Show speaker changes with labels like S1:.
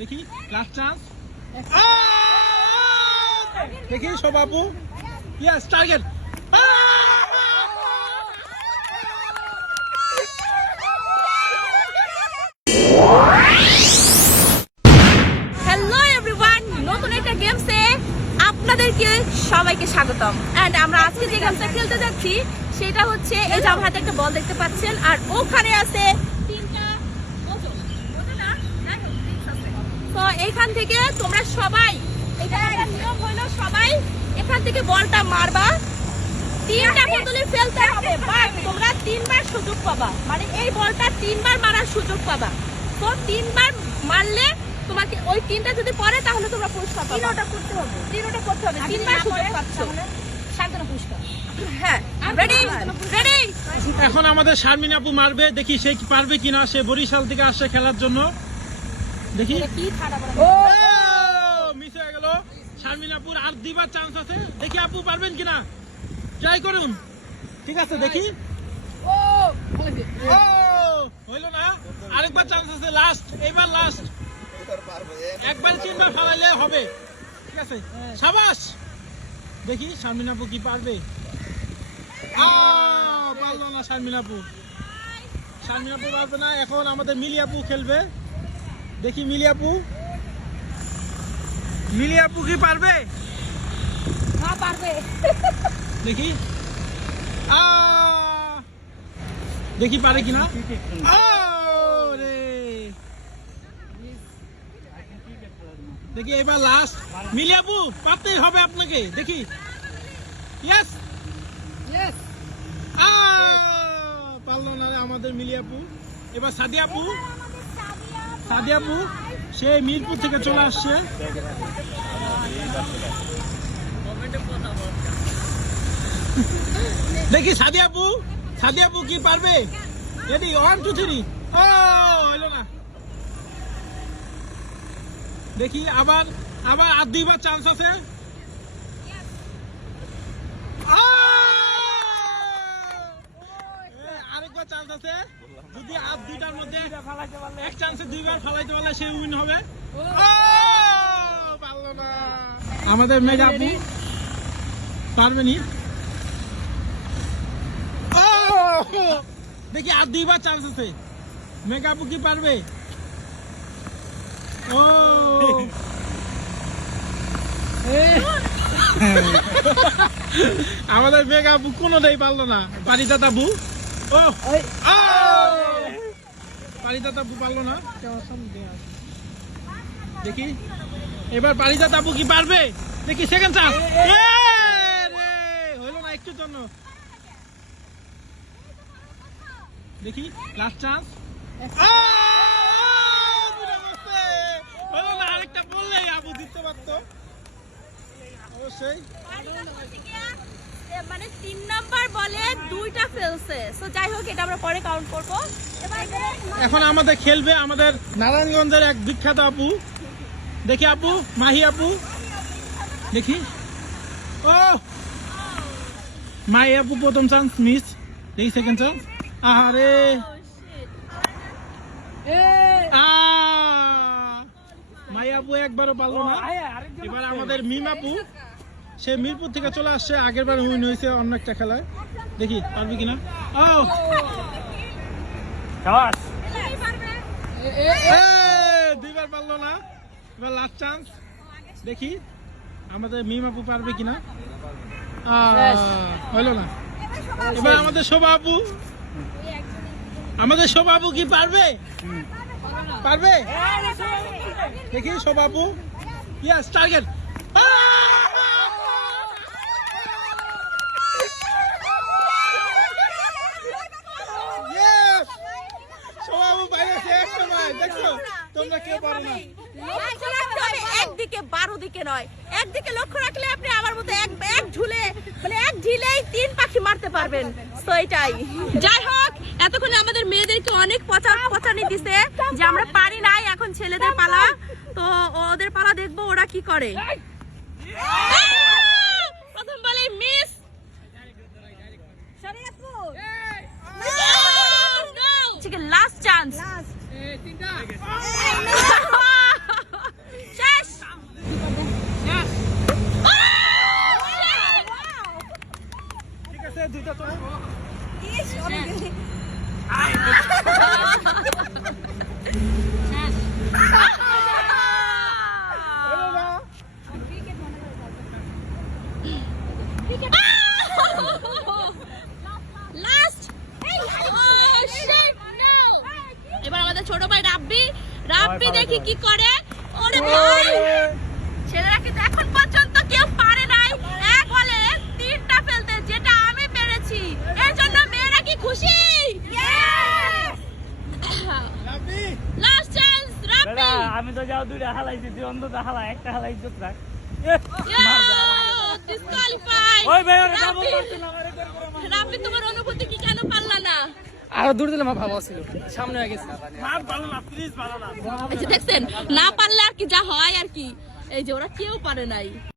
S1: দেখি last chance দেখি সবাবু ইয়াস target
S2: নতুন একটা গেমসে আপনাদেরকে সবাইকে স্বাগতম। এন্ড আমরা আজকে যে খেলতে যাচ্ছি সেটা হচ্ছে এই যে আমার হাতে একটা বল দেখতে পাচ্ছেন আর ওখানে আছে তিনটা বোতল বোতল না? যাই হোক, drinks আছে। তো এইখান থেকে তোমরা সবাই এটা নিয়ম হলো সবাই এখান থেকে বলটা মারবা। তিনটা বোতলে ফেলতে হবে বাট তোমরা তিনবার সুযোগ পাবা। মানে এই বলটা তিনবার মারার সুযোগ পাবা। তো তিনবার মারলে তোমাকে ওই তিনটা যদি পড়ে তাহলে তোমরা পুরস্কার পাবে। তিনটা করতে হবে। তিনটা করতে হবে। তিনবার সুযোগ পাচ্ছ। সান্ত্বনা পুরস্কার। হ্যাঁ রেডি রেডি
S1: এখন আমাদের শারমিন আপু মারবে দেখি সে কি পারবে কিনা সে বরিশাল থেকে আসছে খেলার জন্য। দেখি। ও মিস হয়ে গেল। শারমিন আপুর আর দুইবার চান্স আছে। দেখি আপু পারবেন কিনা? ট্রাই করুন। ঠিক আছে দেখি।
S2: ও
S1: হইল না। আরেকবার চান্স আছে। লাস্ট এইবার লাস্ট একবার তিনবার ফালাইলে হবে। ঠিক আছে। সাবাস! দেখি শারমিন আপু কি পারবে। পারল না শারমিন আপু শারমিন পারবে না। এখন আমাদের মিলি আপু খেলবে। দেখি মিলি আপু। মিলি আপু কি পারবে?
S2: হ্যাঁ পারবে।
S1: দেখি। আহ! দেখি পারে কিনা। রে দেখি এবার লাস্ট মিলিয়াপু পারতেই হবে আপনাকে। দেখি। ইয়েস পারল না রে আমাদের মিলিয়াপু এবার সাদিয়াপু সাদিয়াপু সে মিরপুর থেকে চলে আসছে। দেখি সাদিয়াপু সাদিয়াপু কি পারবে? এদি ওয়ান টু থ্রি ও হইল না। দেখি, আবার আবার আর দুইবার চান্স আছে আহ! এ, আরেকবার চান্স আছে যদি আর দুইটার মধ্যে এক চান্সে দুইবার ফালাইতে পারলে সে উইন হবে। পারল না। আমাদের মেঘা আপু পারবে নি? ও! দেখি আর দুইবার চান্স আছে। মেঘা আপু কি পারবে? ও! আমাদের মেঘা আপু কোনোটাই পারল না। পারিজাত আপু। ও! ও! পারিজাত আপু পারল না দেখি এবার পারিজাত আপু কি পারবে দেখি সেকেন্ড চান্স হইল না একটু জন্য দেখি লাস্ট চান্স হলো না আরেকটা বললেই আপু দিতে পারতো অবশ্যই
S2: মানে তিন নাম্বার বলে দুইটা ফেলছে। সো যাই হোক, এটা আমরা পরে কাউন্ট করব।
S1: এখন আমাদের খেলবে আমাদের নারায়ণগঞ্জের এক বিখ্যাত আপু। দেখি আপু, মাহি আপু। দেখি। ও! মাহি আপু, প্রথম চান্স মিস দেখি সেকেন্ড চান্স আহারে! আহ! মাই আমাদের মিম আপু। সে মিরপুর থেকে চলে আসছে আগের বার উইন হয়েছে অন্য একটা খেলায়। দেখি পারবি কিনা? দুইবার পারল না। এবার লাস্ট চান্স দেখি আমাদের মিম আপু পারবে কিনা? হইল না। এবার আমাদের শোভা আপু। আমাদের শোভা আপু কি পারবে? পারবে? দেখি শোভা আপু। ইয়াস টার্গেট শোভা আপু বাইরে শেষ সময় দেখছ তোমরা কেউ পারো না
S2: লক্ষ্য রাখতে হবে একদিকে বারো দিকে নয়। একদিকে লক্ষ্য রাখলে আপনি আমার মতো এক এক ঝুলে মানে এক ঢিলেই তিন পাখি মারতে পারবেন। তো এটাই। যাই হোক এতক্ষণে আমাদের মেয়েদেরকে অনেক পচা পচানি দিছে যে আমরা পারি নাই এখন ছেলেদের পালা। তো ওদের পালা দেখব ওরা কি করে। প্রথম বলে মিস লাস্ট চান্স এবার আমাদের ছোট ভাই রাব্বি রাব্বি দেখি কি করে? ওরে ভাই! ছেলেরা কিন্তু আমি
S3: তো যাও দুইটা হালাইছি তুই অন্তত হালা একটা হালাই ইজ্জত রাখ আরে করে করে
S2: রাব্বি তোমার অনুভূতি কি কেন পারলা না?
S4: আরও দূর দিলে আমার ভালো ছিল। সামনে হয়ে গেছে।
S1: মার ভালো না প্লিজ ভালো না।
S2: এই যে দেখছেন না পারলে আর কি যা হয় আর কি। এই যে ওরা কেউ পারে নাই।